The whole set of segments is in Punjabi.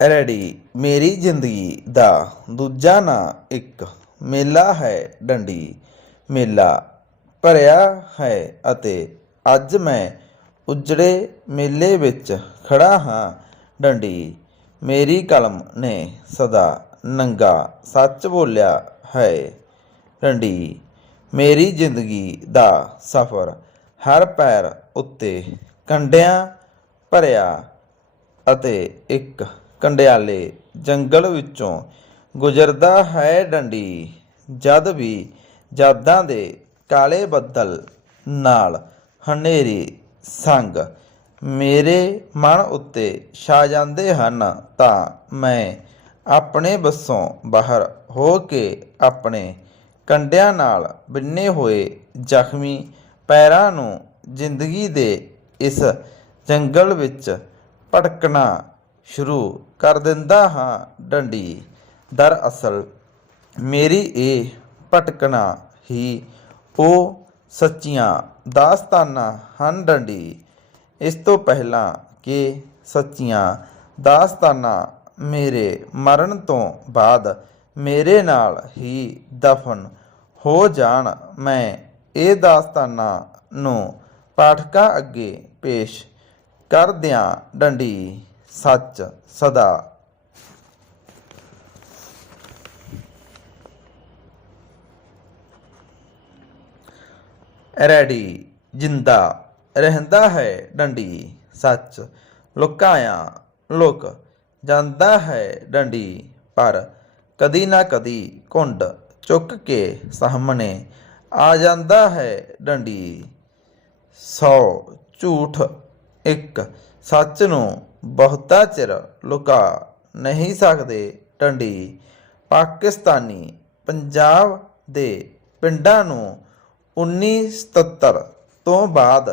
ਰੈਡੀ। ਮੇਰੀ ਜ਼ਿੰਦਗੀ ਦਾ ਦੂਜਾ ਨਾਂ ਇੱਕ ਮੇਲਾ ਹੈ ਡੰਡੀ। ਮੇਲਾ ਭਰਿਆ ਹੈ ਅਤੇ ਅੱਜ ਮੈਂ ਉਜੜੇ ਮੇਲੇ ਵਿੱਚ ਖੜਾ ਹਾਂ ਡੰਡੀ। ਮੇਰੀ ਕਲਮ ਨੇ ਸਦਾ ਨੰਗਾ ਸੱਚ ਬੋਲਿਆ ਹੈ ਡੰਡੀ। ਮੇਰੀ ਜ਼ਿੰਦਗੀ ਦਾ ਸਫ਼ਰ ਹਰ ਪੈਰ ਉੱਤੇ ਕੰਡਿਆਂ ਭਰਿਆ ਅਤੇ ਇੱਕ ਕੰਡਿਆਲੇ ਜੰਗਲ ਵਿੱਚੋਂ ਗੁਜ਼ਰਦਾ ਹੈ ਡੰਡੀ। ਜਦ ਵੀ ਜਾਦਾਂ ਦੇ ਕਾਲੇ ਬੱਦਲ ਨਾਲ ਹਨੇਰੀ ਸੰਗ ਮੇਰੇ ਮਨ ਉੱਤੇ ਛਾ ਜਾਂਦੇ ਹਨ, ਤਾਂ ਮੈਂ ਆਪਣੇ ਬੱਸੋਂ ਬਾਹਰ ਹੋ ਕੇ ਆਪਣੇ ਕੰਡਿਆਂ ਨਾਲ ਬਿੰਨੇ ਹੋਏ ਜ਼ਖਮੀ ਪੈਰਾਂ ਨੂੰ ਜ਼ਿੰਦਗੀ ਦੇ ਇਸ ਜੰਗਲ ਵਿੱਚ ਭਟਕਣਾ ਸ਼ੁਰੂ ਕਰ ਦਿੰਦਾ ਹਾਂ ਡੰਡੀ। ਦਰਅਸਲ ਮੇਰੀ ਇਹ ਭਟਕਣਾ ਹੀ ਉਹ ਸੱਚੀਆਂ ਦਾਸਤਾਨਾਂ ਹਨ ਡੰਡੀ। ਇਸ ਤੋਂ ਪਹਿਲਾਂ ਕਿ ਸੱਚੀਆਂ ਦਾਸਤਾਨਾਂ ਮੇਰੇ ਮਰਨ ਤੋਂ ਬਾਅਦ ਮੇਰੇ ਨਾਲ ਹੀ ਦਫਨ ਹੋ ਜਾਣ, ਮੈਂ ਇਹ ਦਾਸਤਾਨਾਂ ਨੂੰ ਪਾਠਕਾਂ ਅੱਗੇ ਪੇਸ਼ ਕਰ ਦਿਆਂ ਡੰਡੀ। ਸੱਚ, ਸਦਾ। ਰੈਡੀ, ਜਿੰਦਾ। ਰਹਿੰਦਾ ਹੈ ਡੰਡੀ, ਸੱਚ। ਲੁਕਾਇਆ ਲੁਕ। ਜਾਂਦਾ ਹੈ ਡੰਡੀ, ਪਰ ਕਦੀ ਨਾ ਕਦੀ ਕੁੰਡ ਚੁੱਕ ਕੇ ਸਾਹਮਣੇ ਆ ਜਾਂਦਾ ਹੈ ਡੰਡੀ। ਸੌ ਝੂਠ ਇੱਕ ਸੱਚ ਨੂੰ ਬਹੁਤਾ ਚਿਰ ਲੁਕਾ ਨਹੀਂ ਸਕਦੇ ਟੰਡੀ। ਪਾਕਿਸਤਾਨੀ ਪੰਜਾਬ ਦੇ ਪਿੰਡਾਂ ਨੂੰ 1977 ਤੋਂ ਬਾਅਦ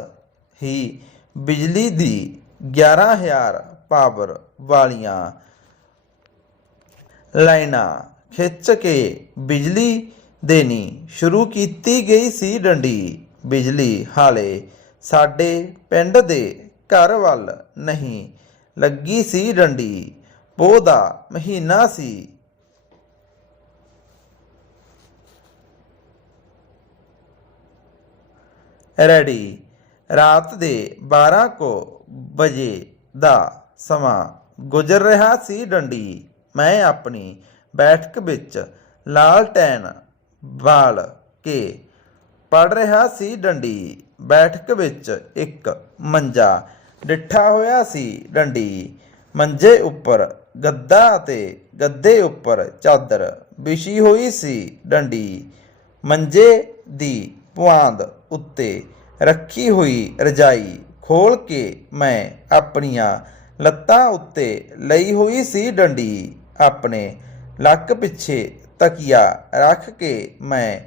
ਹੀ ਬਿਜਲੀ ਦੀ 11000 ਪਾਵਰ ਵਾਲੀਆਂ ਲਾਈਨਾਂ ਖਿੱਚ ਕੇ ਬਿਜਲੀ ਦੇਣੀ ਸ਼ੁਰੂ ਕੀਤੀ ਗਈ ਸੀ ਡੰਡੀ ਬਿਜਲੀ ਹਾਲੇ ਸਾਡੇ ਪਿੰਡ ਦੇ ਘਰ ਵੱਲ ਨਹੀਂ ਲੱਗੀ ਸੀ ਡੰਡੀ ਪੋਹ ਦਾ ਮਹੀਨਾ ਸੀ। ਰੈਡੀ, ਰਾਤ ਦੇ 12 ਕੋ ਵਜੇ ਦਾ ਸਮਾਂ ਗੁਜ਼ਰ ਰਿਹਾ ਸੀ ਡੰਡੀ। ਮੈਂ ਆਪਣੀ ਬੈਠਕ ਵਿੱਚ ਲਾਲਟੈਨ ਬਾਲ ਕੇ ਪੜ ਰਿਹਾ ਸੀ ਡੰਡੀ। ਬੈਠਕ ਵਿੱਚ ਇੱਕ ਮੰਜਾ ਡਿੱਠਾ ਹੋਇਆ ਸੀ ਡੰਡੀ। ਮੰਜੇ ਉੱਪਰ, ਗੱਦਾ ਅਤੇ ਗੱਦੇ ਉੱਪਰ ਚਾਦਰ ਵਿਛੀ ਹੋਈ ਸੀ ਡੰਡੀ। ਮੰਜੇ ਦੀ ਪੁਆਂਦ ਉੱਤੇ ਰੱਖੀ ਹੋਈ ਰਜਾਈ ਖੋਲ ਕੇ ਮੈਂ ਆਪਣੀਆਂ ਲੱਤਾਂ ਉੱਤੇ ਲਈ ਹੋਈ ਸੀ ਡੰਡੀ। ਆਪਣੇ ਲੱਕ ਪਿੱਛੇ ਤਕੀਆ ਰੱਖ ਕੇ ਮੈਂ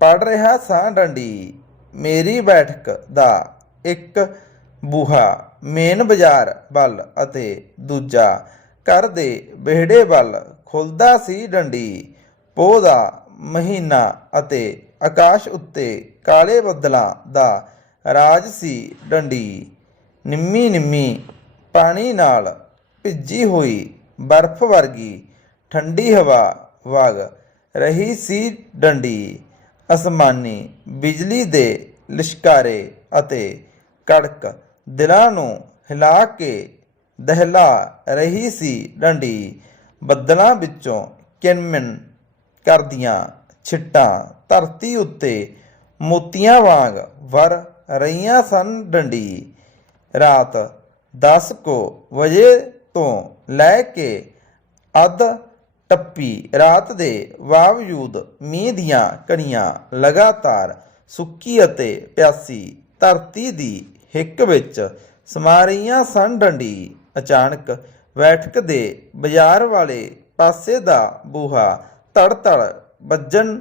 ਪੜ ਰਿਹਾ ਸਾਂ ਡੰਡੀ। ਮੇਰੀ ਬੈਠਕ ਦਾ ਇੱਕ ਬੂਹਾ ਮੇਨ ਬਾਜ਼ਾਰ ਵੱਲ ਅਤੇ ਦੂਜਾ ਘਰ ਦੇ ਵਿਹੜੇ ਵੱਲ ਖੁੱਲਦਾ ਸੀ ਡੰਡੀ। ਪੋਹ ਦਾ ਮਹੀਨਾ ਅਤੇ ਆਕਾਸ਼ ਉੱਤੇ ਕਾਲੇ ਬੱਦਲਾਂ ਦਾ ਰਾਜ ਸੀ ਡੰਡੀ। ਨਿੰਮੀ ਨਿੰਮੀ ਪਾਣੀ ਨਾਲ ਭਿੱਜੀ ਹੋਈ ਬਰਫ਼ ਵਰਗੀ ਠੰਡੀ ਹਵਾ ਵਗ ਰਹੀ ਸੀ ਡੰਡੀ। ਅਸਮਾਨੀ ਬਿਜਲੀ ਦੇ ਲਿਸ਼ਕਾਰੇ ਅਤੇ ਕੜਕ ਦਿਲਾਂ ਨੂੰ ਹਿਲਾ ਕੇ ਦਹਿਲਾ ਰਹੀ ਸੀ ਡੰਡੀ, ਬੱਦਲਾਂ ਵਿੱਚੋਂ ਕਿਨਮਿਨ ਕਰਦੀਆਂ ਛਿੱਟਾਂ, ਧਰਤੀ ਉੱਤੇ ਮੋਤੀਆਂ ਵਾਂਗ ਵਰ ਰਹੀਆਂ ਸਨ ਡੰਡੀ। ਰਾਤ 10 ਕੋ ਵਜੇ ਤੋਂ ਲੈ ਕੇ ਅੱਧ ਟੱਪੀ, ਰਾਤ ਦੇ ਬਾਵਜੂਦ ਮੀਂਹ ਦੀਆਂ ਕਣੀਆਂ ਲਗਾਤਾਰ ਸੁੱਕੀ ਅਤੇ ਪਿਆਸੀ ਧਰਤੀ ਦੀ ਹਿੱਕ ਵਿੱਚ ਸਮਾ ਰਹੀਆਂ ਸਨ ਡੰਡੀ ਅਚਾਨਕ ਬੈਠਕ ਦੇ ਬਾਜ਼ਾਰ ਵਾਲੇ ਪਾਸੇ ਦਾ ਬੂਹਾ ਧੜ ਧੜ ਵੱਜਣ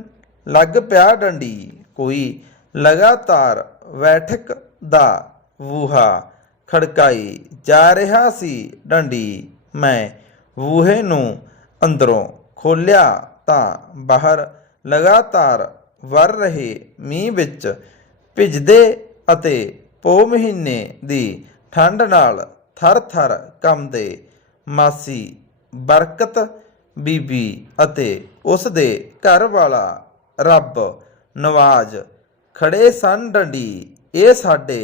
ਲੱਗ ਪਿਆ ਡੰਡੀ। ਕੋਈ ਲਗਾਤਾਰ ਬੈਠਕ ਦਾ ਬੂਹਾ ਖੜਕਾਈ ਜਾ ਰਿਹਾ ਸੀ ਡੰਡੀ। ਮੈਂ ਬੂਹੇ ਨੂੰ ਅੰਦਰੋਂ ਖੋਲਿਆ ਤਾਂ ਬਾਹਰ ਲਗਾਤਾਰ ਵਰ ਰਹੇ ਮੀਂਹ ਵਿੱਚ ਭਿੱਜਦੇ ਅਤੇ ਪੋ ਮਹੀਨੇ ਦੀ ਠੰਡ ਨਾਲ ਥਰ ਥਰ ਕੰਬਦੇ ਮਾਸੀ ਬਰਕਤ ਬੀਬੀ ਅਤੇ ਉਸ ਦੇ ਘਰ ਵਾਲਾ ਰੱਬ ਨਵਾਜ਼ ਖੜੇ ਸਨ ਡੰਡੀ। ਇਹ ਸਾਡੇ